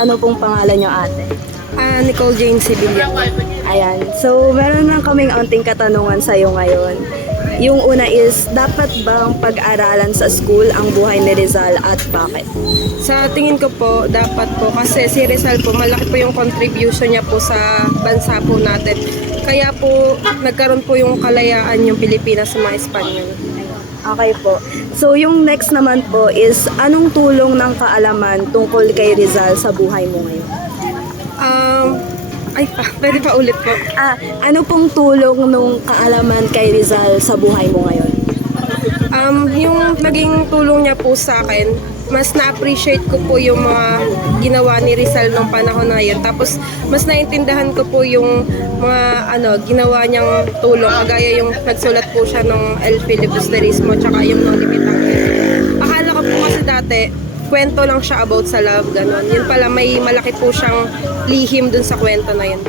ano pong pangalan niyo, ate? Nicole Jane Sibilia. Ayan. So, meron lang kaming onting katanungan sa iyo ngayon. Yung una is, dapat bang pag-aralan sa school ang buhay ni Rizal at bakit? Sa tingin ko po, dapat po kasi si Rizal po, malaki po yung contribution niya po sa bansa po natin. Kaya po, nagkaroon po yung kalayaan yung Pilipinas sa mga Espanyol. Okay po. So, yung next naman po is, anong tulong ng kaalaman tungkol kay Rizal sa buhay mo ngayon? Pwede pa ulit po. Ano pong tulong nung kaalaman kay Rizal sa buhay mo ngayon? Yung naging tulong niya po sa akin, mas na-appreciate ko po yung mga ginawa ni Rizal nung panahon na yun. Tapos, mas naintindahan ko po yung mga ginawa niyang tulong. Kagaya yung nagsulat po siya ng El Filibusterismo tsaka yung No Limitante. Akala ko po kasi dati, kwento lang siya about sa love, ganon. Yun pala, may malaki po siyang lihim dun sa kwento na yun.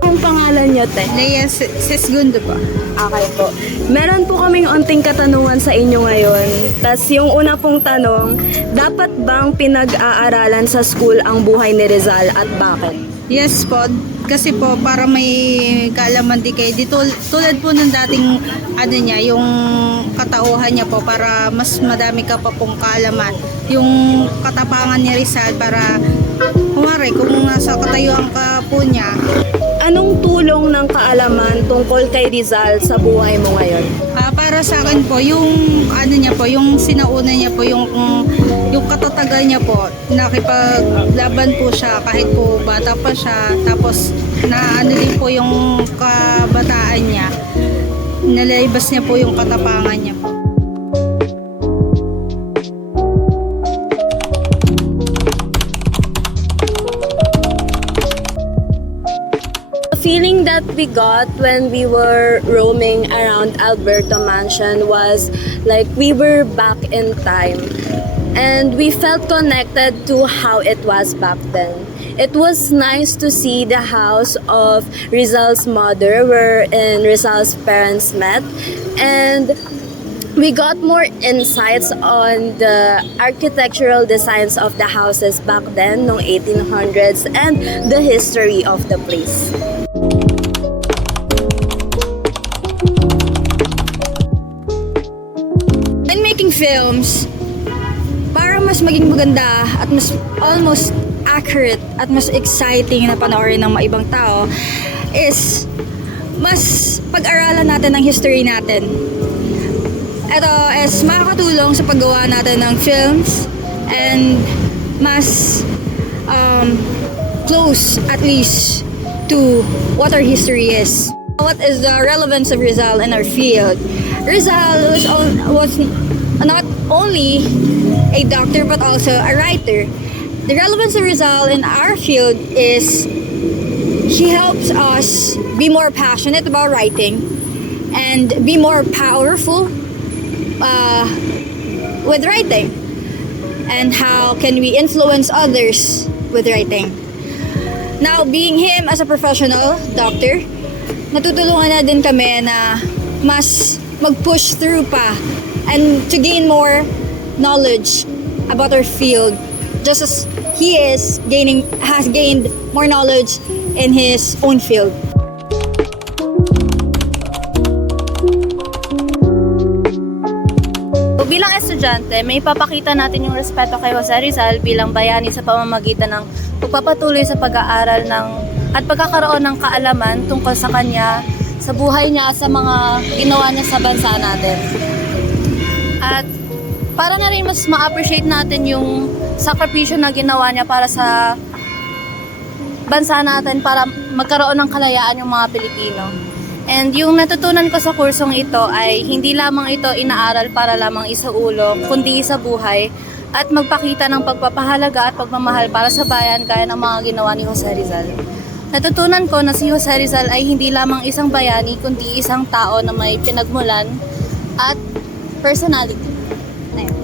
Anong pangalan niyo, te? Leia Sesgundo po. Okay po. Meron po kaming onting katanungan sa inyo ngayon. Tas yung una pong tanong, dapat bang pinag-aaralan sa school ang buhay ni Rizal at bakit? Yes po, kasi po para may kaalaman din kayo. Tulad po nung dating yung katauhan niya po para mas madami ka pa pong kaalaman. Yung katapangan ni Rizal para kumari kung nasa katayuan ka po niya. Anong tulong ng kaalaman tungkol kay Rizal sa buhay mo ngayon? Para sa akin po, yung yung sinauna niya po, yung katatagan niya po, nakipaglaban po siya kahit po bata pa siya, tapos din po yung kabataan niya, nalaibas niya po yung katapangan niya po. Feeling that we got when we were roaming around Alberto Mansion was like we were back in time, and we felt connected to how it was back then. It was nice to see the house of Rizal's mother wherein Rizal's parents met, and we got more insights on the architectural designs of the houses back then, noong 1800s, and the history of the place. In making films, para mas maging maganda at mas almost accurate at mas exciting na panoorin ng mga ibang tao is mas pag-aralan natin ang history natin. Ito is makakatulong sa paggawa natin ng films and mas close at least to what our history is. What is the relevance of Rizal in our field? Rizal was not only a doctor but also a writer. The relevance of Rizal in our field is he helps us be more passionate about writing and be more powerful with writing. And how can we influence others with writing? Now, being him as a professional doctor, natutulungan na din kami na mas mag-push through pa and to gain more knowledge about our field, just as he has gained more knowledge in his own field. Bilang estudyante, may ipapakita natin yung respeto kay Jose Rizal bilang bayani sa pamamagitan ng pagpapatuloy sa pag-aaral at pagkakaroon ng kaalaman tungkol sa kanya, sa buhay niya, sa mga ginawa niya sa bansa natin. At para na rin mas ma-appreciate natin yung sakripisyo na ginawa niya para sa bansa natin, para magkaroon ng kalayaan yung mga Pilipino. And yung natutunan ko sa kursong ito ay hindi lamang ito inaaral para lamang isaulo, kundi sa buhay at magpakita ng pagpapahalaga at pagmamahal para sa bayan gaya ng mga ginawa ni Jose Rizal. Natutunan ko na si Jose Rizal ay hindi lamang isang bayani, kundi isang tao na may pinagmulan at personality. Ayun.